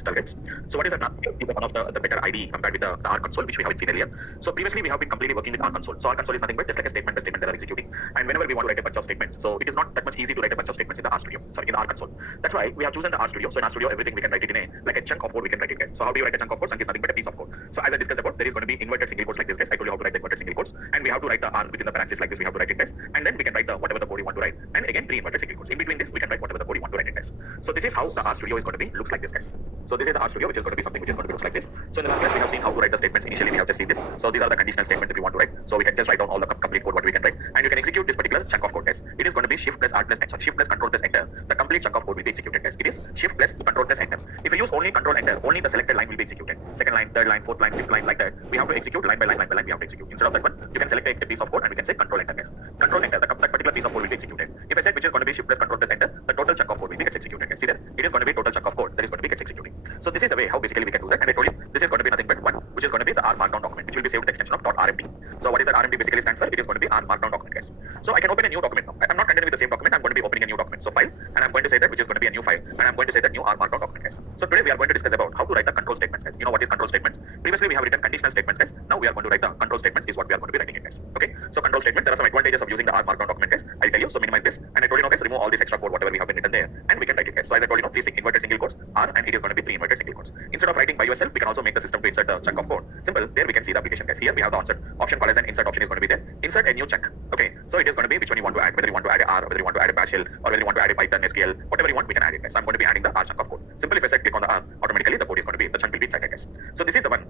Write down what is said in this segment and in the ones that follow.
install guys. So what is that? Is one of the better IDE compared with the R console, which we haven't seen earlier. So previously we have been completely working with R console. So R console is nothing but just like a statement, the statement that are executing. And whenever we want to write a bunch of statements, so it is not that much easy to write a bunch of statements in the R Studio, sorry, in the R console. That's why we have chosen the R Studio. So in R Studio, everything we can write it in a like a chunk of code we can write it guys. So how do you write a chunk of code? Chunk is nothing but a piece of code. So as I discussed about, there is going to be inverted single quotes like this guys. I told you how to write the inverted single quotes, and we have to write the R within the parentheses like this. We have to write it guys, and then we can write the whatever the code you want to write, and again three inverted single quotes. In between this, we can write whatever the code you want to write it guys. So this is how the R Studio is going to be looks like this guys. So this is the R Studio, which is going to be something which is going to be looks like this. So in the last class we have seen how to write the statements. Initially we have just seen this. So these are the conditional statements if you want to write. So we can just write down all the complete code what we can write, and you can execute this particular chunk of code guys. It is going to be shift plus R plus shift plus control plus enter. The complete chunk of code will be executed guys. It is shift plus control plus enter. If you use only control enter, only the selected line will be executed. Second line, third line, fourth line, fifth line, like that. We have to execute line by line, line by line. We have to execute. Instead of that one, you can select a piece of code and we can say control enter guys. Control enter. That particular piece of code will be executed. If I said which is going to be shift plus control plus enter, the total chunk of code will be gets executed guys. See there? It is going to be total chunk of code that is going to be gets executing. So this is the way how basically we can do that. And I told you this is going to be nothing but one, which is going to be the R markdown document, which will be saved with the extension of .rmd. So what is that RMD basically stands for? It is going to be R markdown document guys. So I can open a new document now. I'm not continuing with the same document. I'm going to be opening a new document. So file, and I'm going to say that which is going to be a new file, and I'm going to say that new R markdown document guys. So today we are going to discuss about how to write the control statements guys. You know what is control statements? Previously we have written conditional statements guys. Now we are going to write the control statements is what we are going to be writing it guys. Okay. So control statement, there are some advantages of using the R markdown document guys. I'll tell you. So minimize this, and I told you now guys, remove all this extra code whatever we have been written there, and we can write it guys. So as I told you, three inverted single quotes R, and it is going to be three inverted single quotes. Instead of writing by yourself, we can also make the system to insert the chunk of code. Simple. There we can see the application guys. Here we have the insert option called as an insert option is going to be there. Insert a new chunk. Okay. So it is going to be which one you want to add, whether you want to add a R, whether you want to add a bash shell, or whether you want to add a Python, SQL, whatever you want, we can add it guys. So I'm going to be adding the R chunk of code. Simple. If I say click on the R, automatically the code is going to be the chunk will be inside guys. So this is the one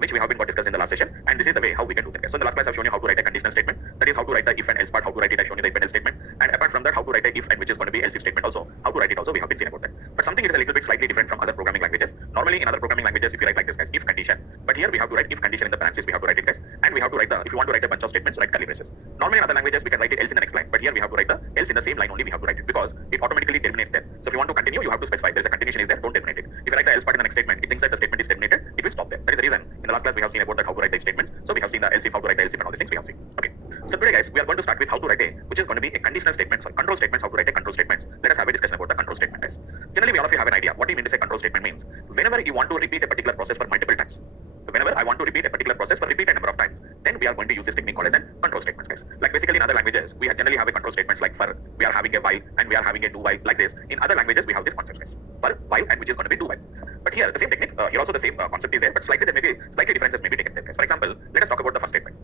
which we have been discussed in the last session, and this is the way how we can do that. So in the last class I've shown you how to write a conditional statement, that is how to write the if and else part, how to write it. I've shown you the if and else statement, and apart from that how to write a if and which is going to be else if statement also, how to write it also we have been seen about that. But something is a little bit slightly different from other programming languages. Normally in other programming languages if you write like this guys, if condition, but here we have to write if condition in the parentheses, we have to write it guys, and we have to write the, if you want to write a bunch of statements, write curly braces. Normally in other languages we can write it else in the next line, but here we have to write the else in the same line only, we have to write it because it automatically terminates there. So if you want to continue, you have to specify there is a continuation is there, don't terminate it. If you write the else part in the next statement, it thinks that the statement is terminated, it will stop there. That is the reason in the last class we have seen about that how to write the statements. So we have seen the else if, how to write the else if, and all these things we have seen. Okay. So today guys, we are going to start with how to write a, which is going to be a conditional statement, sorry, control statements, how to write a control statements. Let us have a discussion about the control statement guys. Generally, all of you have an idea what we mean to say control statement means. Whenever you want to repeat a particular process for multiple times, so whenever I want to repeat a particular process for repeated number of times, then we are going to use this technique called as a control statements guys. Like basically in other languages, we generally have a control statements like for we are having a while and we are having a do while like this. In other languages, we have this concept guys. For while and which is going to be do while. But here the same technique, here also the same concept is there, but slightly there may be slightly differences may be taken there guys. For example, let us talk about the first statement.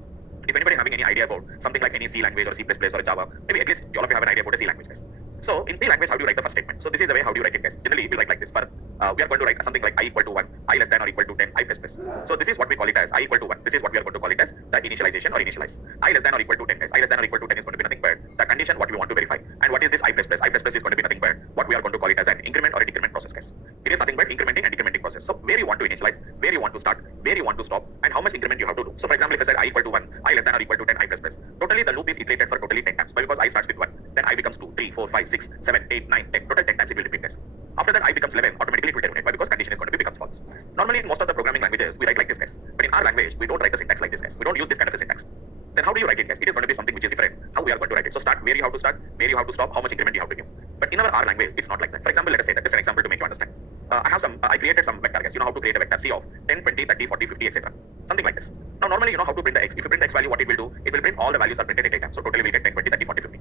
If anybody having any idea about something like any C language or C++ or Java, maybe at least all of you have an idea about a C language guys. So in C language, how do you write the first statement? So this is the way how do you write it guys. Generally we write like this. For we are going to write something like I equal to 1, I less than or equal to 10, I plus plus. So this is what we call it as I equal to 1. This is what we are going to call it as the initialization or initialize. I less than or equal to 10 guys. I less than or equal to 10 is going to be nothing but the condition what we want to verify. And what is this I plus plus? I plus plus is going to be nothing but what we are going to call it as an increment or a decrement process guys. It is nothing but incrementing and decrementing process. So where you want to initialize, where you want to start, where you want to stop, and how much increment you have to do. So for example, if I said I equal to 1, I less than or equal to 10, I plus plus. Totally the loop is iterated for totally 10 times. But because I starts with 1, then I becomes 2, 3, 4, 5, 6, 7, 8, 9, 10. Total 10 times it will repeat this. After that I becomes 11, automatically it will terminate. Why? Because condition is going to be becomes false. Normally in most of the programming languages we write like this guys. But in our language we don't write the syntax like this guys. We don't use this kind of a syntax. Then how do you write it guys? It is going to be something which is different. How we are going to write it. So start where you have to start, where you have to stop, how much increment you have to give. But in our R language it's not like that. For example, let us say that just an example to make you understand. I created some vector guys. You know how to create a vector C of 10, 20, 30, 40, 50, etc. Something like this. Now normally you know how to print the X. If you print the X value, what it will do? It will print all the values are printed at a time. So totally we get 10, 20, 30, 40, 50.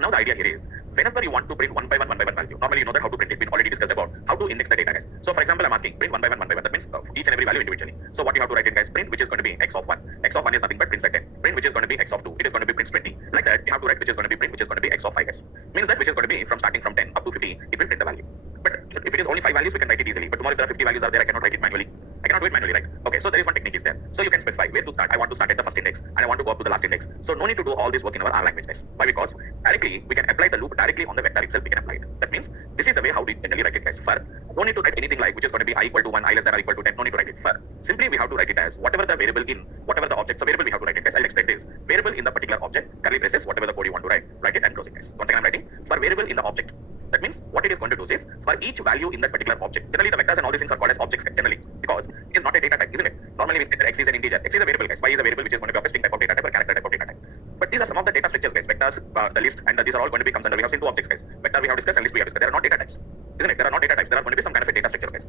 Now the idea here is whenever you want to print one by one value, normally you know that how to print it. We already discussed about how to index the data guys. So for example, I'm asking print one by one. That means each and every value individually. So what you have to write it guys, print which is going to be X of 1. X of 1 is nothing but print 10. Print which is going to be X of 2. It is going to be print 20. Like that you have to write which is going to be print which is going to be X of 5 guys. Means that which is going to be from starting from 10 up to 50, it will print the value. But if it is only 5 values, we can write it easily. But tomorrow if there are 50 values are there, I cannot write it manually. I cannot do it manually, right? Okay, so there is one technique is there. So you can specify where to start. I want to start at the first index and I want to go up to the last index. So no need to do all this work in our R language guys. Why? Because directly we can apply the loop directly on the vector itself. We can apply it. That means this is the way how we generally write it guys. For no need to write anything like which is going to be I equal to 1, I less than or equal to 10. No need to write it. For simply we have to write it as whatever the variable in whatever the object. So variable we have to write it guys. I'll explain this. Variable in the particular object, curly braces, whatever the code you want to write it and close it guys. One thing I'm writing for variable in the object. That means what it is going to do is for each value in that particular object. Generally the vectors and all these things are called as objects generally because it is not a data type, isn't it? Normally we say that X is an integer. X is a variable guys. Y is a variable which is going to be a string type of data type or character type of data type. But these are some of the data structures guys. Vectors, the list, and these are all going to be comes under we have seen two objects guys. Vector we have discussed and list we have discussed. They are not data types, isn't it? There are not data types. There are going to be some kind of a data structure guys.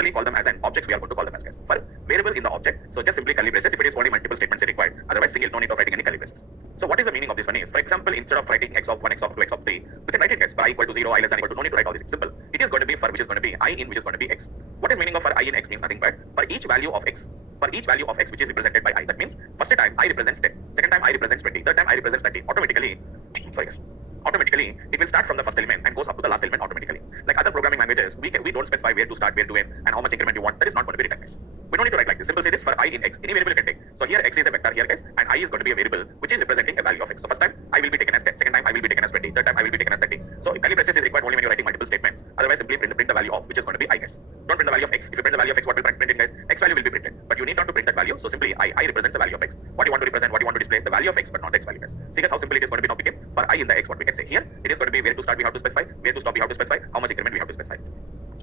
generally call them as an objects, we are going to call them as guys. For variable in the object, so just simply curly braces if it is only multiple statements are required. Otherwise, single, no need of writing any curly braces. So what is the meaning of this one is, for example, instead of writing x of 1, x of 2, x of 3, we can write it as for I equal to 0, I less than equal to, no need to write all this. It's simple. It is going to be for which is going to be I in which is going to be x. What is meaning of for I in x means nothing but for each value of x, which is represented by I, that means first time I represents 10, second time I represents 20, third time I represents 30. Automatically it will start from the first element and goes up to the last element automatically. Like other programming languages, we don't specify where to start, where to end, and how much increment you want. That is not going to be written, guys. We don't need to write like this. Simple say this for I in x. Any variable you can take. So here x is a vector here, guys, and I is going to be a variable which is representing a value of x. So first time I will be taken as 10, second time I will be taken as 20, third time I will be taken as 30. So curly braces is required only when you're writing multiple statements. Otherwise, simply print the value of which is going to be I, guys. Don't print the value of x. If you print the value of x, what will print in, guys? X value will be printed, but you need not to print that value. So simply I represents the value of x. What you want to represent, what you want to display, the value of x, but not x value, guys. See guys how simple it is going to be now became for I in the x. What we can say here, it is going to be where to start we have to specify, where to stop we have to specify, how much increment we have to specify.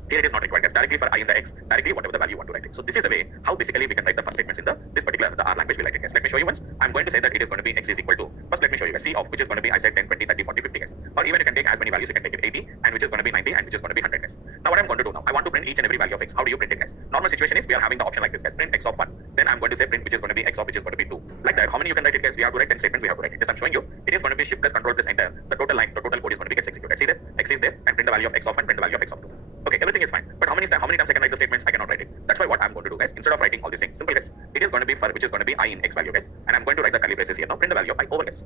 Here it is not required, guys. Directly for I in the x, directly whatever the value you want to write it. So this is the way how basically we can write the first statements in this particular the R language we write it, guys. Let me show you once. I'm going to say that it is going to be x is equal to, first let me show you guys, C of which is going to be I said 10, 20, 30, 40, 50, guys. Or even you can take as many values, you can take it 80, and which is going to be 90, and which is going to be 100, guys. Now what I'm going to do now, I want to print each and every value of x. How do you print it, guys? Normal situation is we are having the option like this, guys. Print x of 1. Then I'm going to say print which is going to be x of which is going to be 2. Like that. How many you can write it, guys? We have to write 10 statements, we have to write it. Just I'm showing you. It is going to be shift plus control plus enter. The total line, the total code is going to be gets executed. See there? X is there, and print the value of x of 1, print the value of x of 2. Okay, everything is fine. But how many times I can write the statements? I cannot write it. That's why what I'm going to do, guys, instead of writing all these things, simple, guys. It is going to be for which is going to be I in x value, guys. And I'm going to write the curly braces here. Now print the value of I over, guys.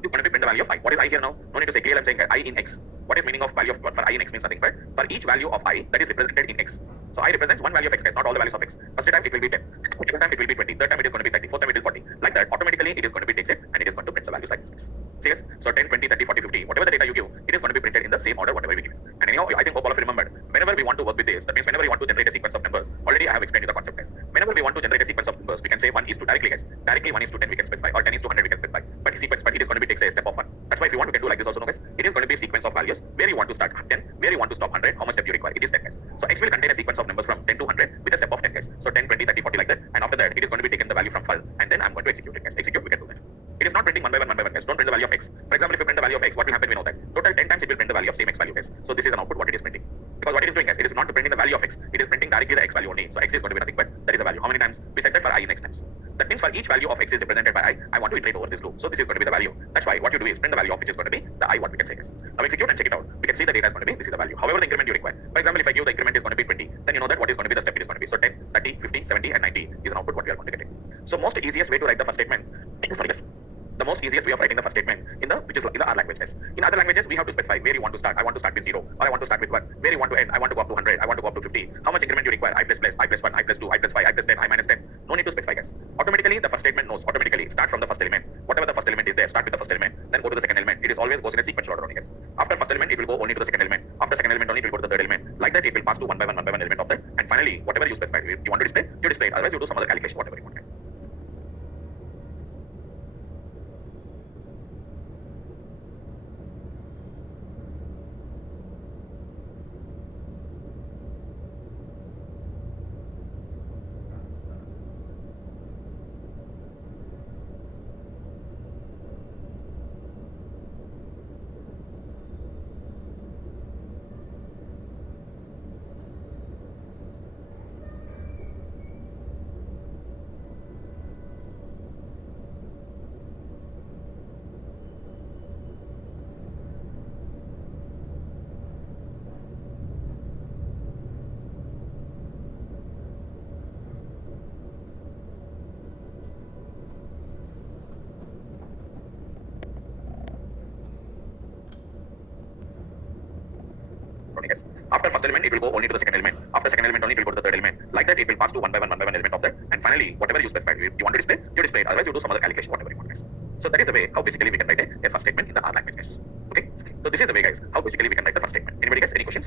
You're going to be print the value of I. What is I here now? No need to say clear. I'm saying I in x. What is meaning of value of for I in x means nothing but for each value of I that is represented in x. So I represents one value of x, guys, not all the values of x. First time it will be 10, second time it will be 20, third time it is going to be 30, fourth time it is 40. Like that, automatically it is going to be takes it and it is going to print the values like this. See, guys? So 10, 20, 30, 40, 50, whatever the data you give, it is going to be printed in the same order whatever we give. And anyhow, I think hope all of you remembered, whenever we want to work with this, that means whenever we want to generate a sequence of numbers, already I have explained you the concept, guys. Whenever we want to generate a sequence of numbers, we can say 1 is to directly, guys. Directly 1 is to 10 we can specify, or 10 is to 100 we can specify. But it is going to be takes a step of 1. That's why if you want, we can do like this also, no, guys. It is going to be a sequence of values where you want to start 10, where you want to stop 100, how much step you require. It is 10, guys. So x will contain a sequence of numbers from 10 to 100 with a step of 10, guys. So 10, 20, 30, 40 like that. And after that, it is going to be taken the value from file, and then I'm going to execute it, guys. Execute, we can do that. It is not printing one by one, guys. Don't print the value of x. For example, if you print the value of x, what will happen? We know that. Total 10 times it will print the value of same x value, guys. So this is an output what it is printing. Because what it is doing, guys, it is not printing the value of x. It is printing directly the x value only. So x is going to be nothing but that is the value. How many times? We set that for I in x times. That means for each value of x is represented by I want to iterate over this loop. So this is going to be the value. That's why what you do is print the value of which is going to be the I what we can say, guys. Now execute and check it out. We can see the data is going to be this is the value. However, the increment you require. For example, if I give the increment is going to be 20, then you know that what is going to be the step it is going to be. So 10, 30, 50, 70, and 90 is an output what we are going to get. So most easiest way to write the first statement. Sorry, guys. The most easiest way of writing the first statement in the R language, guys. In other languages, we have to specify where you want to start. I want to start with 0, or I want to start with 1. Where you want to end. I want to go up to 100. I want to go up to 50. How much increment you require? I plus, I plus 1, I plus 2, I plus 5, I plus 10, I minus 10. No need to specify, guys. Automatically, the first statement knows. Automatically, start from the first element. Whatever the first element is there, start with the first element. Then go to the second element. It is always goes in a sequential order only, guys. After first element, it will go only to the second element. After second element only, it will go to the third element. Like that, it will pass to one by one element of that. And finally, whatever you specify, if you want to display, you display it. Otherwise, you do some other calculation, whatever you want. After first element, it will go only to the second element. After second element only, it will go to the third element. Like that, it will pass to one by one element of that. And finally, whatever you specify, if you want to display, you display it. Otherwise, you do some other calculation, whatever you want, guys. So that is the way how basically we can write a first statement in the R language, guys. Okay. So this is the way, guys, how basically we can write the first statement. Anybody guys, any questions?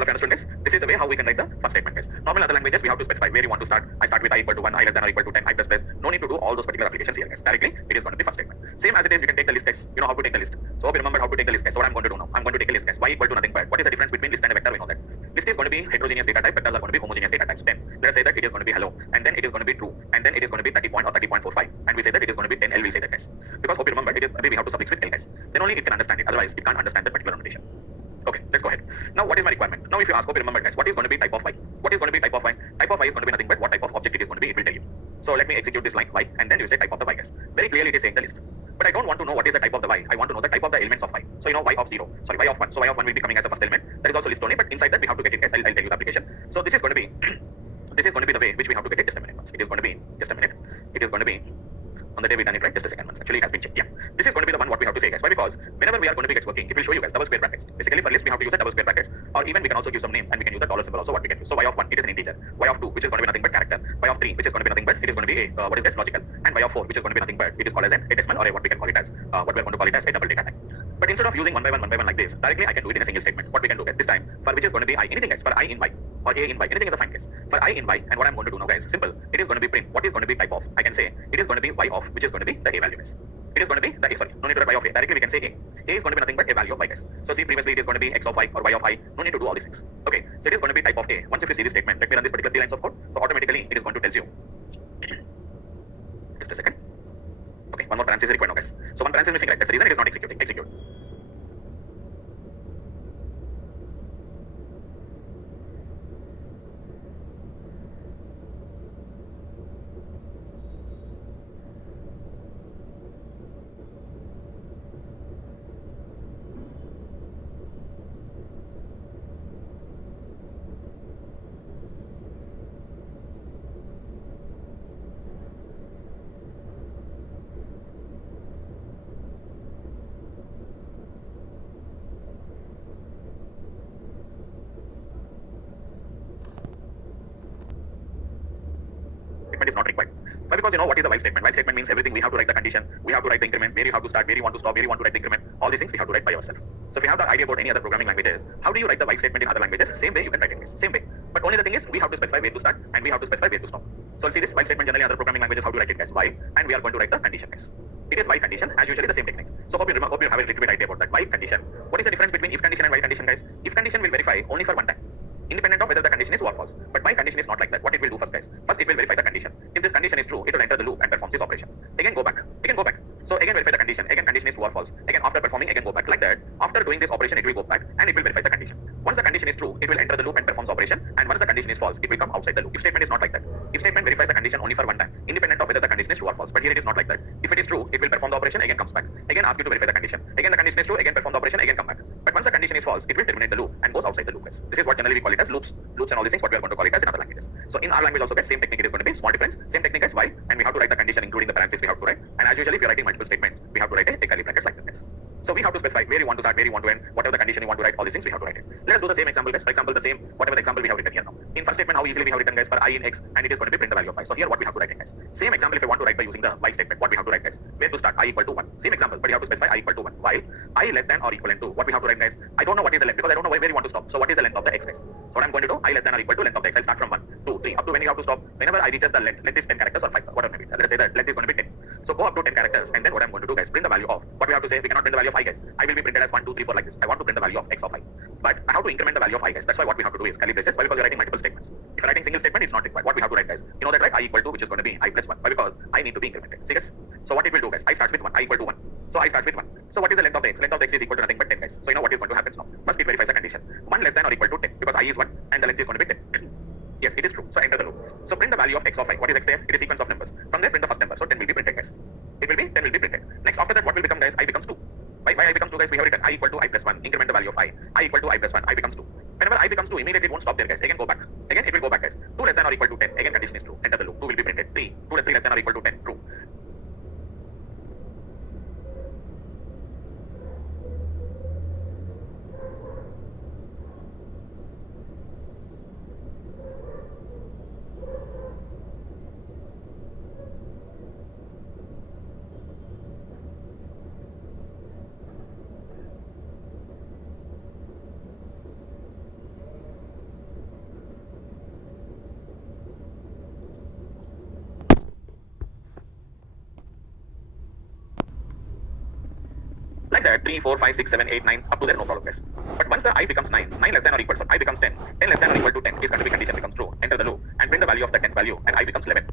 Hello, understand, guys? This is the way how we can write the first statement, guys. Normal other languages, we have to specify where you want to start. I start with I equal to 1, I less than or equal to 10, I plus plus. No need to do all those particular applications here, guys. Directly, it is going to be first statement. Same as it is, you can take the list, guys. You know how to take the list. So hope you remember how to take the list, guys. So what I'm going to do now, I'm going to take a list, guys. Y equal to nothing but what is the difference between list and a vector? We know that. List is going to be heterogeneous data type, vectors are going to be homogeneous data types. 10. Let us say that it is going to be hello, and then it is going to be true, and then it is going to be 30 point or 30.45, and we say that it is going to be 10L. We'll say that, guys. Because hope you remember, it is we have to suffix with L, guys. Then only it can understand it. Otherwise, it can't understand that particular notation. Okay, let's go ahead. Now, what is my requirement? Now, if you ask, hope you remember, guys, what is going to be type of execute this line y, and then you say type of the y, guys. Very clearly it is saying the list. But I don't want to know what is the type of the y. I want to know the type of the elements of y. So y of 1. So y of 1 will be coming as a first element. That is also list only, but inside that we have to get it, guys. I'll tell you the application. So this is going to be this is going to be the way which we have to get it. Just a minute. It is going to be just a minute. It is going to be on the day we done it, right? Just a second. Actually, it has been checked. Yeah. This is going to be the one what we have to say, guys. Why? Because whenever we are going to be working, it will show you guys double square brackets. Basically, for list we have to use a double square brackets, or even we can also give some names and we can use the dollar symbol also what we can use. So y of 1, it is an integer. Y of 2, which is going to be nothing but character. Y of 3, which is going to be nothing but it is going to be a what is this logical. And y of 4, which is going to be nothing but it is called as a decimal or a what we can call it as what we are going to call it as a double data type. But instead of using one by one like this, directly I can do it in a single statement. What we can do, guys, this time for which is going to be I, anything guys, for I in y or a in y, anything is a fine case. For I in y, and what I'm going to do now, guys, simple. It is going to be print. What is going to be type of? I can say it is going to be y of, which is going to be the a value, guys. It is going to be the a, sorry, no need to write y of a. Directly we can say a. A is going to be nothing but a value of y, guys. So see, previously it is going to be x of y or y of I. No need to do all these things. Okay, so it is going to be type of a. Once if you see this statement, let me run this particular 3 lines of code. So automatically it is going to tell you. Just a second. Okay, one more parenthesis is required now, guys. So one parenthesis is missing, right? That's the reason it is not executing. Execute. Statement is not required. Why? Because you know what is the while statement. While statement means everything. We have to write the condition, we have to write the increment, where you have to start, where you want to stop, where you want to write the increment. All these things we have to write by yourself. So if you have the idea about any other programming languages, how do you write the while statement in other languages? Same way you can write it. Same way. But only the thing is we have to specify where to start and we have to specify where to stop. So I'll see this while statement generally other programming languages how to write it, guys. While, and we are going to write the condition, guys. It is while condition as usually the same technique. So hope you have a little bit idea about that. While condition. What is the difference between if condition and while condition, guys? If condition will verify only for one time, independent of whether the condition is true or false. But while condition is not like that. What it will do first, guys? First it will verify the condition. If this condition is true, it will enter the loop and perform this operation. Again go back. Again go back. So again verify the condition. Again condition is true or false. Again after performing, again go back like that. After doing this operation, it will go back and it will verify the condition. Once the condition is true, it will enter the loop and performs operation. And once the condition is false, it will come outside the loop. If statement is not like that. If statement verifies the condition only for one time, independent of whether the condition is true or false. But here it is not like that. If it is true, it will perform the operation, again comes back. Again ask you to verify the condition. Again the condition is true, again perform the operation, again come back. But once the condition is false, it will terminate the loop and goes outside the loop, guys. This is what generally we call it as loops and all these things, what we are going to call it as in other languages. So in our language also, guys, same technique it is going to be, small difference, same technique as while, and we have to write the condition including the parentheses we have to write. And as usually if you are writing multiple statements, we have to write a curly brackets like this, guys. So we have to specify where you want to start, where you want to end, whatever the condition you want to write, all these things we have to write it. Let us do the same example, guys. For example, the same, whatever the example we have written here now. In first statement, how easily we have written, guys, for I in x, and it is going to be print the value of y. So here what we have to write, guys. Same example if I want to write by using the while statement, what we have to write, guys. Where to start, I equal to 1. Same example, but you have to specify I equal to 1. While I less than or equivalent to, what we have to write, guys. I don't know what is the length because I don't know where you want to stop. So what is the length of the x, guys? So what I'm going to do, I less than or equal to length of the x. I'll start from 1, 2, 3, up to when you have to stop. Whenever I reaches the length is 10 characters or 5, whatever maybe. Let's say that length is going to be 10. So go up to 10 characters, and then what I'm going to do, guys, print the value of, what we have to say, we cannot print the value of I, guys. I will be printed as 1, 2, 3, 4 like this. I want to print the value of x of I. But I have to increment the value of I, guys. That's why what we have to do is curly braces. Why? Because you're writing multiple statements. If you're writing single statement, it's not required. What we have to write, guys, you know that, right? I equal to, which is going to be I plus 1. Why? Because I need to be incremented. See, guys? So what it will do, guys, I start with 1, I equal to 1. So I start with 1. So what is the length of the x? Length of the x is equal to nothing but 10, guys. So you know what is going to happen now. First it verifies the condition. 1 less than or equal to 10 because I is 1 and the length is going to be 10. Yes, it is true. So enter the loop. So print the value of x of I. What is x there? It is sequence of numbers. From there print the first number. So 10 will be printed, guys. It will be 10 will be printed. Next after that what will become, guys? I becomes 2. Why I becomes 2, guys? We have written I equal to I plus 1. Increment the value of I. I equal to I plus 1. I becomes 2. Whenever I becomes 2, immediately it won't stop there, guys. Again go back. Again it will go back, guys. 2 less than or equal to 10. Again condition is true. Enter the loop. 2 will be printed. 3. 2 less than or equal to 10. True. Like that, 3, 4, 5, 6, 7, 8, 9, up to there, no problem, guys. But once the I becomes 9, 9 less than or equal to, I becomes 10, 10 less than or equal to 10, is going to be condition becomes true. Enter the loop and print the value of the 10th value, and I becomes 11.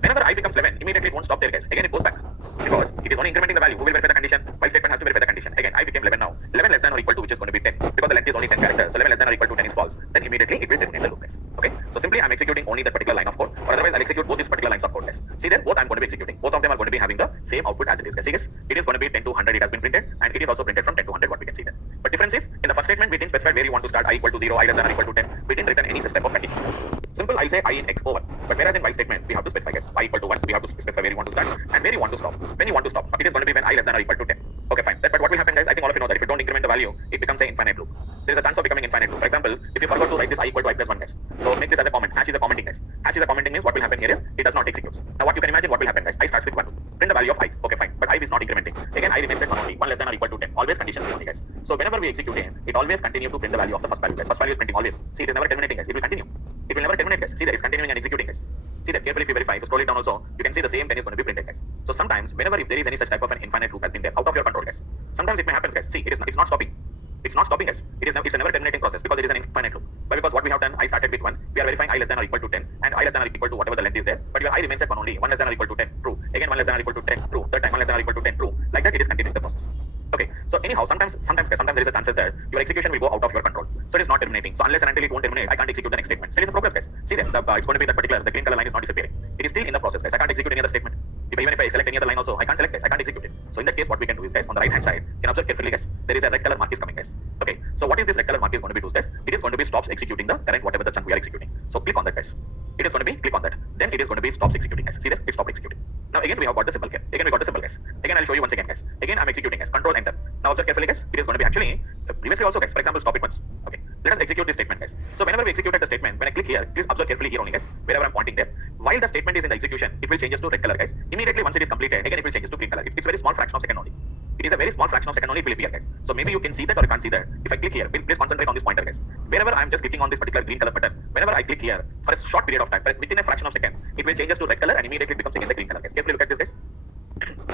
Whenever I becomes 11, immediately it won't stop there, guys. Again it goes back because it is only incrementing the value. Who will verify the condition? While statement has to verify the condition. Again, I became 11 now. 11 less than or equal to, which is going to be 10 because the length is only 10 characters. So 11 less than or equal to 10 is false. Then immediately it will terminate the loop, guys. Okay. So simply I'm executing only that particular line of code, or otherwise I'll execute both these particular lines of code, guys. See there, both I'm going to be executing. Both of them are going to be having the same output as it is. See guys, it is going to be 10 to 100 it has been printed, and it is also printed from 10 to 100 what we can see there. But difference is, in the first statement we didn't specify where you want to start, I equal to 0, I less than or equal to 10. We didn't return any such type of condition. Simple, I'll say I in x over. But whereas in while statement we have to specify guys, I equal to 1, we have to specify where you want to start and where you want to stop. When you want to stop, it is going to be when I less than or equal to 10. Okay, fine. But what will happen guys, I think all of you know that if you don't increment the value, it becomes an infinite loop. There is a chance of becoming infinite loop. For example, if you forgot to write this I equal to I plus 1 guys, so make this as a comment. Hash is a commenting guys. Hash is a commenting means what will happen here is it does not execute. Now what you can imagine what will happen guys, I starts with 1. Print the value of I. Okay, fine. But I is not incrementing. Again, I remains at 1 only. 1 less than or equal to 10. Always condition only guys. So whenever we execute it always continue to print the value of the first value guys. First value is printing always. See, it is never terminating guys. It will continue. It will never terminate guys. See, that it's continuing and executing guys. See that carefully if you verify, if you scroll it down also, you can see the same 10 is going to be printed guys. So sometimes whenever if there is any such type of an infinite loop has been there out of your control guys, sometimes it may happen guys. See, it's not stopping. It's not stopping guys. It's a never terminating process because it is an infinite loop. But because what we have done, I started with 1. We are verifying I less than or equal to 10 and I less than or equal to whatever the length is there. But your I remains at 1 only. 1 less than or equal to 10, true. Again 1 less than or equal to 10, true. Third time 1 less than or equal to 10, true. Like that it is continuing the process. Okay. So anyhow, sometimes there is a chance that your execution will go out of your control. So it is not terminating. So unless and until it won't terminate, I can't execute the next statement. So it is in progress guys. See that it's going to be that particular, the green color line is not disappearing. It is still in the process guys. I can't execute any other statement. Even if I select any other line also, I can't select guys. I can't execute it. So in that case, what we can do is guys, on the right hand side, you can observe carefully guys, there is a red color mark is coming guys. Okay. So what is this red color mark is going to be do guys? It is going to be stops executing the current whatever the chunk we are executing. So click on that guys. It is going to be click on that. Then it is going to be stops executing guys. See that? It stopped executing. Now again we have got the symbol here. Again we got the symbol guys. Again I'll show you once again guys. Again I'm executing guys. Control enter. Now observe carefully guys. It is going to be actually previously also guys. For example, stop it once. Okay. Let us execute this statement guys. So whenever we executed the statement, when I click here, please observe carefully here only guys. Wherever I'm pointing there. While the statement is in the execution, it will changes to red color guys. Immediately once it is completed, again it will changes to green color. It's very small fraction of second only. It is a very small fraction of second only it will appear guys. So maybe you can see that or you can't see that. If I click here, please concentrate on this pointer guys. Wherever I'm just clicking on this particular green color button, whenever I click here for a short period of time, within a fraction of second, it will changes to red color and immediately becomes again the green color guys. Carefully look at this guys.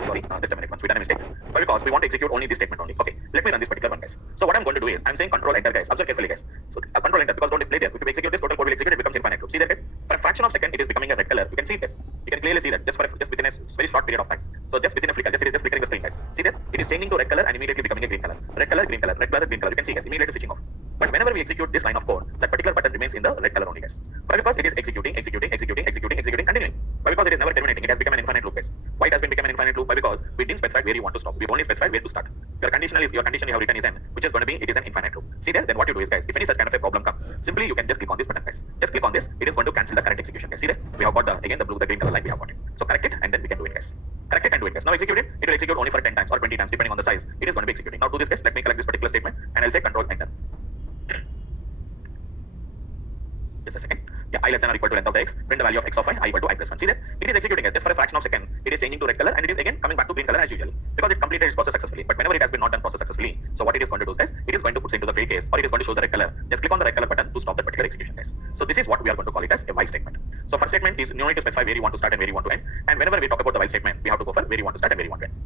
Sorry, just a minute once we done a mistake. But because we want to execute only this statement only. Okay, let me run this particular one guys. So what I'm going to do is I'm saying control enter guys. Observe carefully guys. So control enter because don't display there. If you execute this, total code will execute, it becomes infinite loop. See that guys? For a fraction of second it is becoming a red color. You can see it guys. You can clearly see that just within a very short period of time. So just within a flicker, it is just flickering the screen guys. See that? It is changing to red color and immediately becoming a green color. Red color, green color, red color, green color. You can see guys, immediately switching off. But whenever we execute this line of code, that particular button remains in the red color only guys. But because it is executing, continuing. But because it is never terminating, it has become an infinite loop guys. Why it has been become an infinite loop? But because we didn't specify where you want to stop. We only specified where to start. Your condition you have written is n, which is going to be it is an infinite loop. See there? Then what you do is guys, if any such kind of a problem comes, simply you can just click on this button guys. Just click on this. It is going to cancel the current execution guys. See there? We have got the green color line we have got it. So correct it and then we can do it guys. Correct it and do it guys. Now execute it. It will execute only for 10 times or 20 times depending on the size. It is going to be executing. Now do this guys. Let me collect this particular statement and I'll say control enter. Just a second. Yeah, I less than or equal to length of the x. Print the value of x of I equal to I plus 1. See that? It is executing it just for a fraction of a second. It is changing to red color and it is again coming back to green color as usual because it completed its process successfully. But whenever it has been not done process successfully, so what it is going to do guys, it is going to put into the fail case or it is going to show the red color. Just click on the red color button to stop that particular execution guys. So this is what we are going to call it as a while statement. So first statement is you need to specify where you want to start and where you want to end. And whenever we talk about the while statement, we have to go for where you want to start and where you want to end.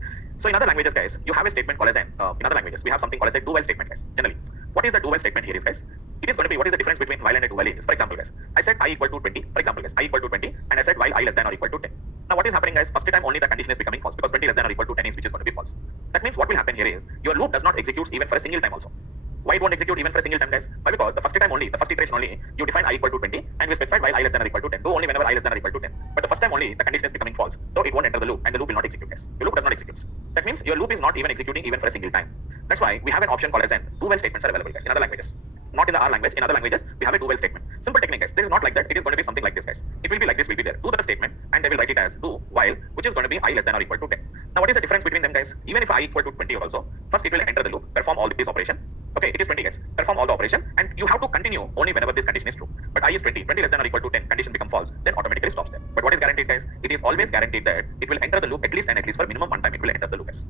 So in other languages guys, you have a statement called as an in other languages we have something called as a do while statement guys. Generally, what is the do while statement here is guys? It is going to be what is the difference between while and a do while is. For example guys, I said I equal to 20. For example guys, I equal to 20 and I said while I less than or equal to 10. Now what is happening guys? First time only the condition is becoming false because 20 less than or equal to 10 is which is going to be false. That means what will happen here is your loop does not execute even for a single time also. Why it won't execute even for a single time guys? Why? Because the first iteration only, you define I equal to 20 and we specified while I less than or equal to 10. Do only whenever I less than or equal to 10. But the first time only the condition is becoming false. So it won't enter the loop and the loop will not execute guys. Your loop does not execute. That means your loop is not even executing even for a single time. That's why we have an option called as an do while statements are available guys in other languages. Not in the R language, in other languages, we have a do while statement. Simple technique guys. This is not like that. It is going to be something like this guys. It will be like this, will be there. Do the statement and they will write it as do while, which is going to be I less than or equal to 10. Now what is the difference between them guys? Even if I equal to 20 also, first it will enter the loop, perform all this operation. Okay, it is 20 guys. Perform all the operation and you have to continue only whenever this condition is true. But I is 20 less than or equal to 10, condition become false, then automatically stops there. But what is guaranteed guys? It is always guaranteed that it will enter the loop at least for minimum one time it will enter the loop guys.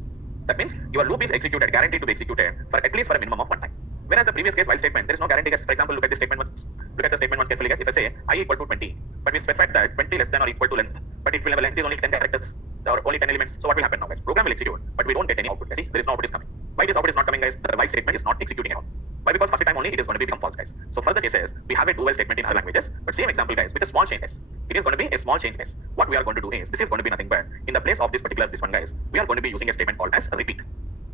That means your loop is executed, guaranteed to be executed for at least for a minimum of one time. Whereas the previous case while statement, there is no guarantee guys. For example, look at the statement once carefully guys. If I say I equal to 20, but we specified that 20 less than or equal to length, but it will have a length is only 10 characters or only 10 elements. So what will happen now guys? Program will execute, but we don't get any output guys. See, there is no output is coming. Why this output is not coming guys? The while statement is not executing at all. Why? Because first time only it is going to become false guys. So further cases, we have a do while statement in other languages, but same example guys with a small change guys. It is going to be a small change guys. What we are going to do is, this is going to be nothing but in the place of this one guys, we are going to be using a statement called as repeat.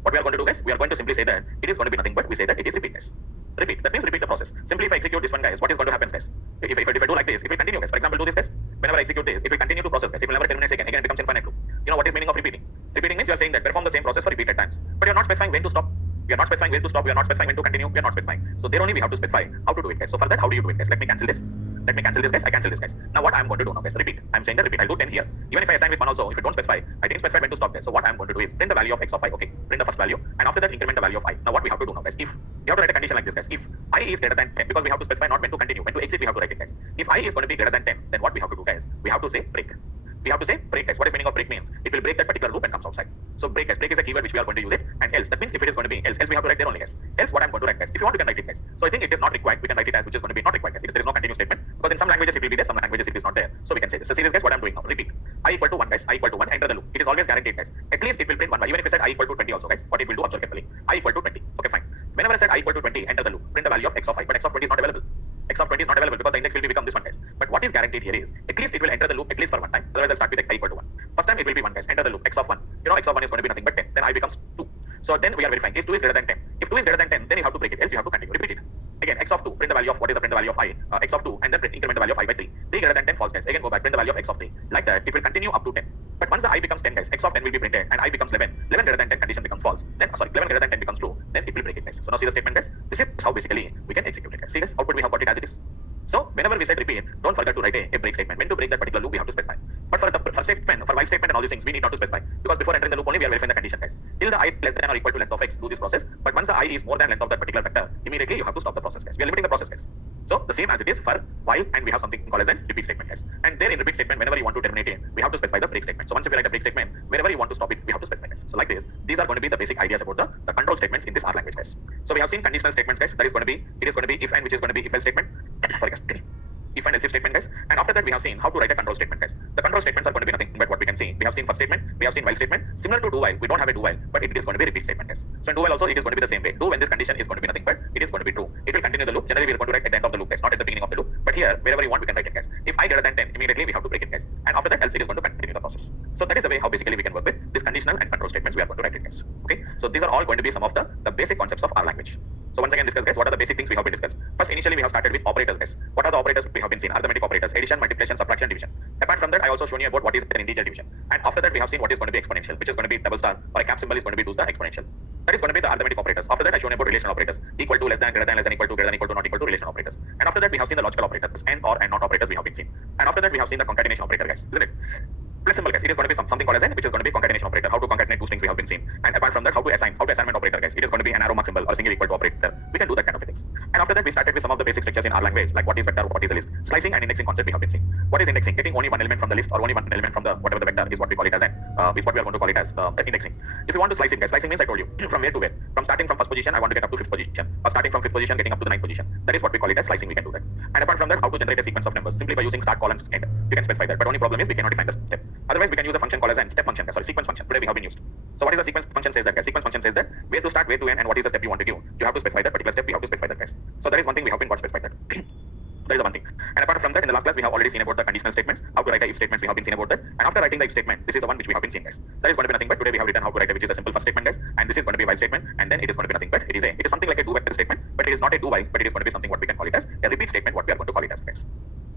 What we are going to do guys, we are going to simply say that it is going to be nothing but we say that it is repeat guys. Repeat, that means repeat the process. Simply if I execute this one guys, what is going to happen guys? If I do like this, it will continue guys. For example, do this guys. Whenever I execute this, it will continue to process guys. It will never terminate again. Again it becomes You know what is meaning of repeating? Repeating means you are saying that perform the same process for repeated times, but you are not specifying when to stop. We are not specifying where to stop. We are not specifying when to continue. We are not specifying. So there only we have to specify how to do it, guys. So for that, how do you do it, guys? Let me cancel this. Let me cancel this, guys. I cancel this, guys. Now what I am going to do now, guys? Repeat. I am saying that repeat. I'll do 10 here. Even if I assign with 1 also, if you don't specify, I didn't specify when to stop, guys. So what I am going to do is print the value of x of I. Okay. Print the first value, and after that increment the value of I. Now what we have to do now, guys? If you have to write a condition like this, guys. If I is greater than 10, because we have to specify not when to continue, when to exit, we have to write it, guys. If I is going to be greater than 10, then what we have to do, guys? We have to say break. We have to say break, guys. What is meaning of break means? It will break that particular loop and comes outside. So break, guys. Break is a keyword which we are going to use it. And else, that means if it is going to be else we have to write there only, guys. Else what I'm going to write, guys. If you want, you can write it, guys. So I think it is not required. We can write it as which is going to be not required, guys. Because there is no continuous statement. Because in some languages it will be there, some languages it is not there. So we can say this. So see this, guys. What I'm doing now. Repeat. I equal to 1, guys. I equal to 1. Enter the loop. It is always guaranteed, guys. At least it will print 1. Even if we said I equal to 20 also, guys. What it will do? Observe carefully. I equal to 20. Okay, fine. Whenever I said I equal to 20, enter the loop. Print the value of x of I. But x of 20 is not available. X of 20 is not available because the index will become this one, guys. But what is guaranteed here is at least it will enter the loop at least for one time. Otherwise, I'll start with I equal to 1. First time it will be 1, guys. Enter the loop. X of 1. You know, x of 1 is going to be nothing but 10. Then I becomes 2. So then we are verifying. If 2 is greater than 10. If 2 is greater than 10, then you have to break it. Else you have to continue. Repeat it. Again, x of 2. Print the value of what is the print the value of I. X of 2 and then increment the value of I by 3. 3 greater than 10 false, guys. Again go back. Print the value of x of 3. Like that, it will continue up to 10. But once the I becomes 10, guys, x of 10 will be printed and I becomes 11. 11 greater than 10 condition becomes false. Then 11 greater than 10 becomes true. Then it will break it, guys. So now see the statement, guys. This is how basically we can execute it, guys. See, guys, output we have got it as it is. So whenever we said repeat, don't forget to write a break statement. When to break that particular loop, we have to specify. But for the statement, for while statement and all these things, we need not to specify because before entering the loop only we are verifying the condition, guys. Till the I less than or equal to length of x, do this process. But once the I is more than length of that particular vector, immediately you have to stop the process, guys. We are limiting the process, guys. So the same as it is for while, and we have something called as a repeat statement, guys. And there in repeat statement, whenever you want to terminate it, we have to specify the break statement. So once you write a break statement, whenever you want to stop it, we have to specify, guys. So like this, these are going to be the basic ideas about the control statements in this R language, guys. So we have seen conditional statements, guys. That is going to be, it is going to be if and which is going to be if else statement. Sorry, guys. If and else if statement, guys. And after that we have seen how to write a control statement, guys. The control statements are going to be nothing but what we can see. We have seen first statement, we have seen while statement. Similar to do while, we don't have a do while, but it is going to be repeat statement, guys. So in do while also it is going to be the same way. Do when this condition is going to be nothing but it is going to be true. It will continue the loop. Generally we are going to write at the end of the loop, guys, not at the beginning of the loop. But here wherever you want we can write it, guys. If I greater than 10, immediately we have to break it, guys. And after that else it is going to continue the process. So that is the way how basically we can work with this conditional and control statements we are going to write it, guys. Okay. So these are all going to be some of the basic concepts of R language. So once again discuss, guys, what are the basic things we have been discussed. First, initially we have started with operators, guys. What are the operators we have been seen? Arithmetic operators, addition, multiplication, subtraction, division. Apart from that, I also shown you about what is an integer division. And after that, we have seen what is going to be exponential, which is going to be double star or a cap symbol is going to be to the exponential. That is going to be the arithmetic operators. After that, I shown you about relation operators, equal to, less than, greater than, less than, equal to, greater than, equal to, not equal to, relation operators. And after that, we have seen the logical operators, and or and not operators we have been seen. And after that, we have seen the concatenation operator, guys, isn't it? Plus symbol, guys. It is going to be something called as n, which is going to be concatenation operator. How to concatenate two strings we have been seen. And apart from that, how to assignment operator, guys. It is going to be an arrow mark symbol or single equal to operator. We can do that kind of things. And after that, we started with some of the basic structures in our language, like what is vector, what is a list, slicing and indexing concept we have been seeing. What is indexing? Getting only one element from the list or only one element from the whatever the vector is what we call it as n. Is what we are going to call it as indexing. If you want to slice it, guys, slicing means I told you from where to where. From starting from first position, I want to get up to fifth position, or starting from fifth position, getting up to the ninth position. That is what we call it as slicing. We can do that. And apart from that, how to generate a sequence of numbers simply by using start, column, end. You can specify that. But only problem is we cannot define the step. Otherwise, we can use a function called as n, step function, sorry, sequence function. Today we have been used. So what is the sequence function says that, guys? Sequence function says that where to start, where to end, and what is the step you want to give. You have to specify that particular step. We have to specify that, guys. So that is one thing we have been got specified that. That is the one thing. And apart from that, in the last class we have already seen about the conditional statements, how to write a if statements. We have been seen about that. And after writing the if statement, this is the one which we have been seen, guys. That is going to be nothing but today we have written how to write a which is a simple first statement, guys. And this is going to be while statement, and then it is going to be nothing but it is something like a do vector statement, but it is not a do while, but it is going to be something what we can call it as a repeat statement, what we are going to call it as, guys.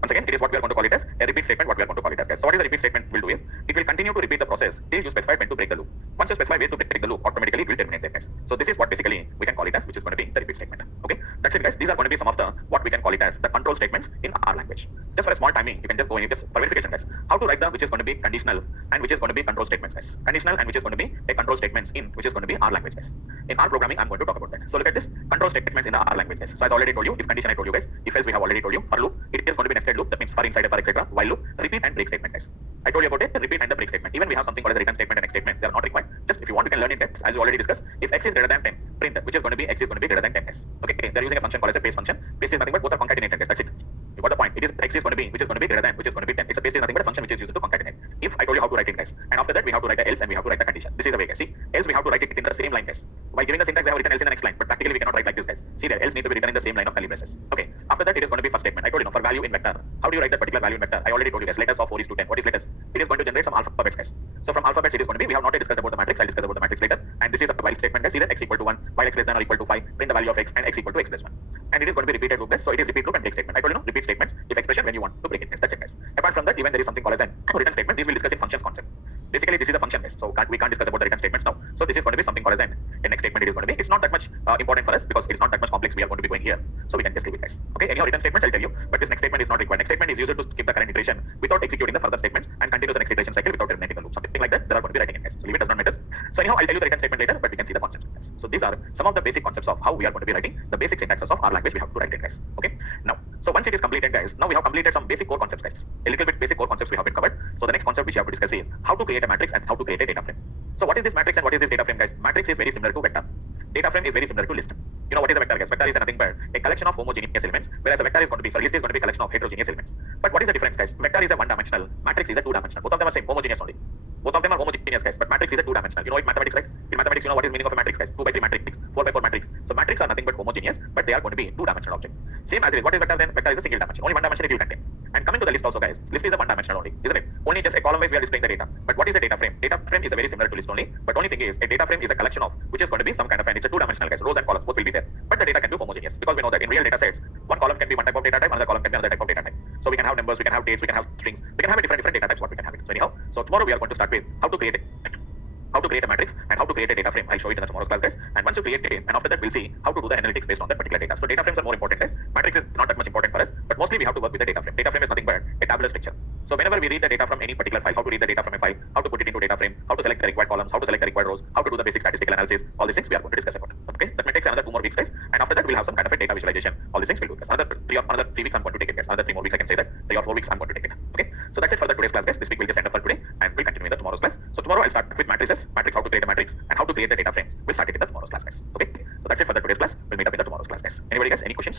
Once again, it is what we are going to call it as a repeat statement, what we are going to call it as, guys. So what is the repeat statement will do is it will continue to repeat the process till you specify when to break the loop. Once you specify where to break the loop, automatically it will terminate there, guys. So this is what basically we can call it as, which is going to be the repeat statement. Okay, that's it, guys. These are going to be some of the what we can call it as the control statements in our language. Just for a small timing, you can just go in just for verification, guys. How to write the which is going to be conditional and which is going to be control statements, guys. Conditional and which is going to be a control statements in which is going to be our language, guys. In our programming, I'm going to talk about that. So look at this control statements in the R language, guys. So as I already told you, if condition I told you, guys. If else we have already told you. For loop, it is going to be nested loop. That means for inside, for etc. While loop, repeat and break statement, guys. I told you about it, the repeat and the break statement. Even we have something called as a return statement and X statement. They are not required. Just if you want, you can learn it, guys. As we already discussed, if X is greater than 10, print that, which is going to be X is going to be greater than 10, guys. Okay, they're using a function called as a paste function. Paste is nothing but both are concatenated, guys. That's it. You got the point. It is X is going to be, which is going to be greater than, which is going to be 10. It's a paste is nothing but a function which is used to concatenate. If I told you how to write it, guys. And after that, we have to write the else and we have to write the condition. This is the way, guys. See, else we have to write it in the same line, guys. By giving the syntax, we have written else in the next line, but practically we cannot write like this, guys. See there, else needs to be written in the same line of curly braces. Okay. After that, it is going to be first statement. I told you, for value in vector. How do you write that particular value in vector? I already told you, guys. Letters of 4 is to 10. What is letters? It is going to generate some alphabets, guys. So from alphabets, it is going to be. We have not yet discussed about the matrix. I'll discuss about the matrix later. And this is a while statement, guys. See that x equal to 1, while x less than or equal to 5, print the value of x and x equal to x plus 1. And it is going to be repeated loop, guys. So it is repeat loop and break statement. I told you, no, repeat statements. If expression when you want to break it, guys. That's it, guys. Apart from that, even there is something called as an return statement. This will discuss in functions concept. Basically, this is a function, guys. So we can't discuss about the written statements now. So this is going to be something called as an next statement. It is going to be. It's not that much important for us because it's not that much complex. We are going to be going here, so we can just leave it, guys. Okay. Any written statements I'll tell you, but this next statement is not required. Next statement is used to skip the current iteration without executing the further statements and continue the next iteration cycle without terminating the loop. Something like that. There are going to be writing in, guys. So leave it, does not matter. So anyhow, I'll tell you the written statement later, but we can see the concepts, guys. So these are some of the basic concepts of how we are going to be writing the basic syntaxes of our language. We have to write it, guys. Okay. Now, so once it is completed, guys, now we have completed some basic core concepts, guys. A little bit basic core concepts we have been covered. So the next concept which we have to discuss is how to create a matrix and how to create a data frame. So what is this matrix and what is this data frame, guys? Matrix is very similar to vector. Data frame is very similar to list. You know what is a vector, guys? Vector is nothing but a collection of homogeneous elements, whereas a vector is going to be, list is going to be a collection of heterogeneous elements. But what is the difference, guys? Vector is a one-dimensional, matrix is a two-dimensional. Both of them are same, homogeneous only. Both of them are homogeneous, guys, but matrix is a two-dimensional. You know in mathematics, right? In mathematics, you know what is meaning of a matrix, guys? 2 by 3 matrix, 4 by 4 matrix. So matrix are nothing but homogeneous, but they are going to be two-dimensional objects. Same as it is. What is vector then? Vector is a single dimension. Only one dimension it will contain. And coming to the list also, guys, list is a one-dimensional only, isn't it? Only just a column wise we are displaying the data. But what is a data frame? Data frame is a very similar to list only. But only thing is, a data frame is a collection of, which is going to be some kind of an, it's a two-dimensional, guys. Rows and columns both will be there. But the data can be homogeneous because we know that in real data sets, one column can be one type of data type, another column can be another type of data type. So we can have numbers, we can have dates, we can have strings, we can have a different data types. What we can have it. So anyhow, so tomorrow we are going to start with how to create a matrix and how to create a data frame. I'll show it in the tomorrow's class, guys. And once you create it, and after that we'll see how to do the analytics based on that particular data. So data frames are more important, guys. Matrix is not that much important for us, but mostly we have to work with the data frame. Data frame is nothing but a tabular structure. So whenever we read the data from any particular file, how to read the data from a file, how to put it into data frame, how to select the required columns, how to select the required rows, how to do the basic statistical analysis, all these things we are going to discuss about. Okay, that may take another 2 more weeks, guys. And after that we'll have some kind of a data visualization. All these things we'll do, guys. Another 3 weeks I'm going to take it, guys. Another 3 more weeks I can say that. 3 or 4 weeks I'm going to take it. Okay, so that's it for the today's class, guys. This week we'll just end up for today, and we'll continue in the tomorrow's class. So tomorrow I'll start with matrices, matrix, how to create a matrix, and how to create the data frames. We'll start it in the tomorrow's class, guys. Okay, so that's it for the today's class. We'll meet up in the tomorrow's class, guys. Anybody, guys? Any questions?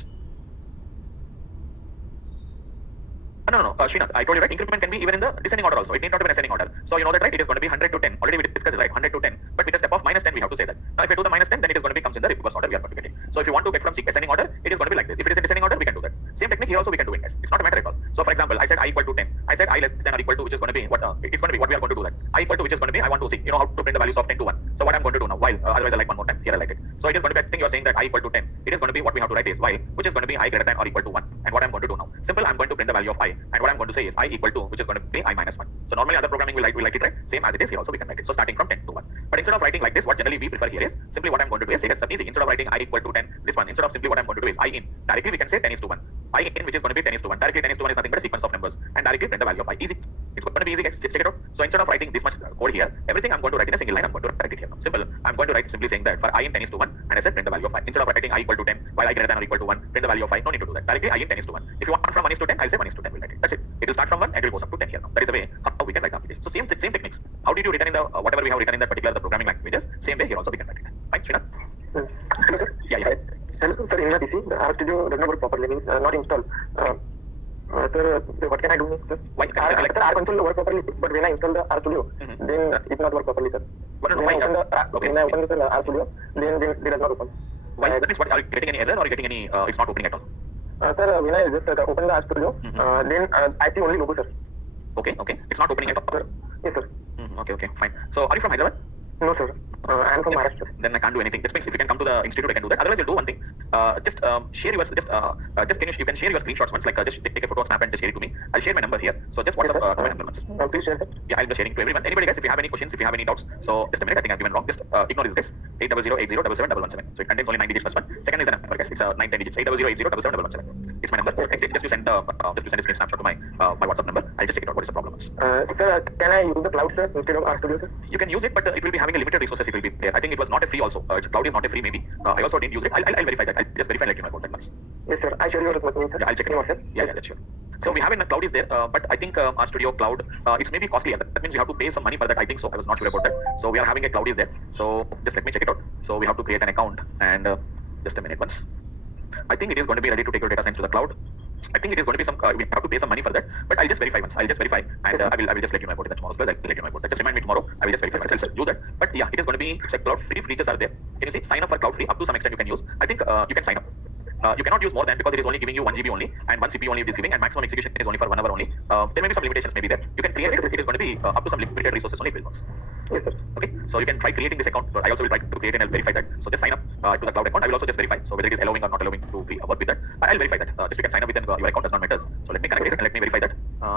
No, Srinath, I told you, right? Increment can be even in the descending order also. It need not be in ascending order. So you know that, right? It is going to be 100 to 10. Already we discussed it, right? 100 to 10. But with a step of minus 10, we have to say that. Now, if you do the minus 10, then it is going to be comes in the reverse order. We are going to get it. So if you want to get from ascending order, it is going to be like this. If it is in descending order, we can do that. Same technique here also we can do it, guys. It's not a matter at all. So for example, I said I equal to 10. I said I less than or equal to, which is going to be what? It's going to be what we are going to do that. I equal to, which is going to be I want to see. You know how to print the values of 10 to 1. So what I'm going to do now? While otherwise I like one more time. Here I like it. So it is going to be. I think you are saying that I equal to 10. It is going to be what we have to write is while, which is going to be I greater than or equal to 1. And what I'm going to do now? Simple. I'm going to print the value of I. And what I'm going to say is I equal to, which is going to be I minus 1. So normally other programming will like it, right? Same as it is here also we can write it. So starting from 10 to 1. But instead of writing like this, what generally we prefer here is simply what I'm going to do is say it's easy. Instead of writing I equal to 10, this one, instead of simply what I'm going to do is I in. Directly we can say 10 is to 1. I in, which is going to be 10 is to 1. Directly 10 is to 1 is nothing but a sequence of numbers. And directly print the value of I. Easy. It's going to be easy, guys. Just check it out. So instead of writing this much code here, everything I'm going to write in a single line. I'm going to write it here now. Simple. I'm going to write simply saying that for I in 10 is to 1, and I said print the value of I. Instead of writing I equal to 10, while I greater than or equal to 1, print the value of I. No need to do that. Directly I in 10 is to 1. If you want from 1 is to 10, I'll say 1 is to 10. We'll write it. That's it. It will start from 1 and it will go up to 10 here now. That is the way how we can write application. So same techniques. How did you written in the whatever we have written in that particular the programming languages? Same way here also we can write it. Fine, Srinath? Hello, sir. Yeah. Hello, sir. In my PC, the RStudio does not work properly. Means not installed. Sir, what can I do, sir? Why? R console work properly, but when I install the RStudio, then it not work properly, sir. When I open the RStudio, then it does not open. Why? That means what? Are you getting any error or are you getting any? It's not opening at all. Sir, when I just open the RStudio, then I see only logo, sir. Okay. It's not opening at all. Yes, sir. Okay, fine. So are you from Hyderabad? No, sir. I am from Maharashtra. Then I can't do anything. That means if you can come to the institute, I can do that. Otherwise, you'll do one thing. Just share your you can share your screenshots once. Like just take a photo, snap, and just share it to me. I'll share my number here. So just WhatsApp my number once. Please share that. Yeah, I'll be sharing to everyone. Anybody, guys, if you have any questions, if you have any doubts, so just a minute. I think I've given wrong. Just ignore this, guys. 80080777717. So it contains only 9 digits plus one. Second is the number, guys. It's 9 10 digits. 80080777717. It's my number. Just to send a screen snapshot to my WhatsApp number. I'll just check it out. What is the problem? Sir, can I use the cloud, sir, instead of RStudio, sir? You can use it, but it will be having a limited resources. It will be there. I think it was not a free also. Cloud is not a free maybe. I also didn't use it. I'll verify that. I'll just verify and let you know about that once. Yes, sir. I share your request, sir. Yeah, I'll check it out. Yeah, that's sure. So we have in the cloud is there, but I think RStudio cloud, it's maybe costly. That means you have to pay some money for that. I think so. I was not sure about that. So we are having a cloud is there. So just let me check it out. So we have to create an account and just a minute once. I think it is going to be ready to take your data science to the cloud. I think it is going to be some. We have to pay some money for that, but I'll just verify once. I'll just verify, and I will just let you know about it tomorrow. I'll let you know about that. Just remind me tomorrow. I will just verify myself. Do that. But yeah, it is going to be check cloud free features are there. Can you see sign up for cloud free up to some extent you can use. I think you can sign up. You cannot use more than because it is only giving you 1 GB only and 1 CPU only it is giving and maximum execution is only for 1 hour only. There may be some limitations maybe there. You can create it. It is going to be up to some limited resources only. It will work. Yes, sir. Okay, so you can try creating this account. I also will try to create and I'll verify that. So just sign up to the cloud account. I will also just verify. So whether it is allowing or not allowing to work with that. I'll verify that. Just you can sign up with your account does not matter. So let me connect it and let me verify that.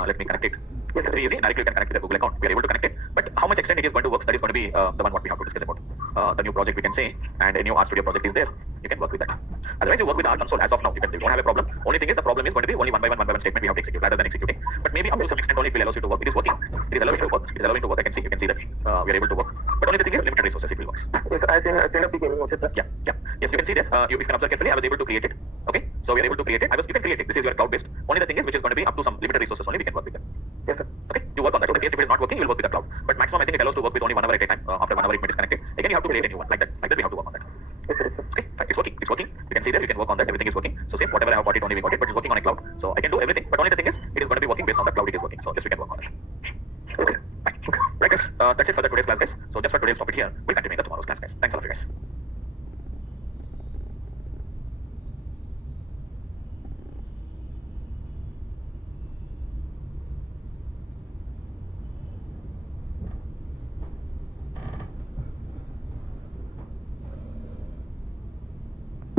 Let me connect it. Yes, very easy. Directly you can connect with the Google account. We are able to connect it. But how much much extent it is going to work, that is going to be the one what we have to discuss about. The new project we can say, and a new RStudio project is there. You can work with that. Otherwise, you work with R console as of now. You don't have a problem. Only thing is the problem is going to be only one by one statement we have to execute rather than executing. But maybe up to some extent only it will allow you to work. It is working. It is allowing to work. It is allowing to work. You can see that we are able to work. But only the thing is limited resources. It will work. Yes, sir. I send up the gaming also, sir. Yeah. Yes, you can see that. You can observe carefully. I was able to create it. Okay, so we are able to create it. You can create it. This is your cloud based. Only the thing is which is going to be up to some limited resources only we can work with that. Yes, sir. Okay, you work on that. So in case if it is not working, you will work with the cloud. But maximum I think it allows to work with only 1 hour at a time. After 1 hour it is connected. Again you have to create a new one like that. Like that we have to work on that. Yes, sir. Yes, sir. Okay, fine. It's working. It's working. You can see that you can work on that. Everything is working. So same whatever I have got it only we got it, but it's working on a cloud. So I can do everything. But only the thing is it is going to be working based on the cloud. It is working. So just we can work on that. Okay. Fine. Right guys. That's it for the today's class guys. So just for today's topic here, we'll continue in the tomorrow's class guys. Thanks a lot you guys.